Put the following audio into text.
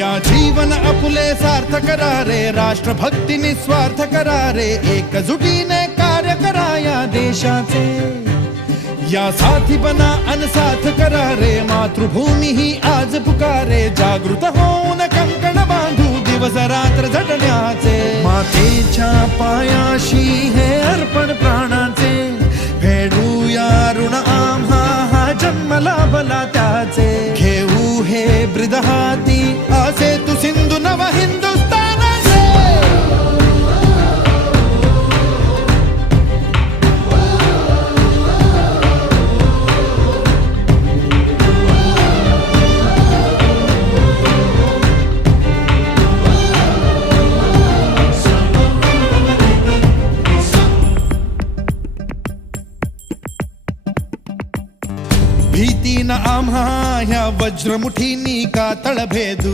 या जीवन आपुले सार्थ करा रे, राष्ट्रभक्ती निस्वार्थ करा रे, एकजुटीने कार्य करा या देशाचे. या साथी बना अनसाथ करा रे, मातृभूमी ही आज पुकारे. जागृत होऊन कंकण बांधू दिवस रात्र झटण्याचे. मातेच्या पायाशी हे अर्पण प्राणाचे, फेडूया ऋण आम्हा हा जन्म लाभला त्याचे. घेऊ हे ब्रिद हाती असे तू सिंधू नव हिंदुस्थानाचे. भीती न आम्हा ह्या वज्रमुठीनी का तळभेदू.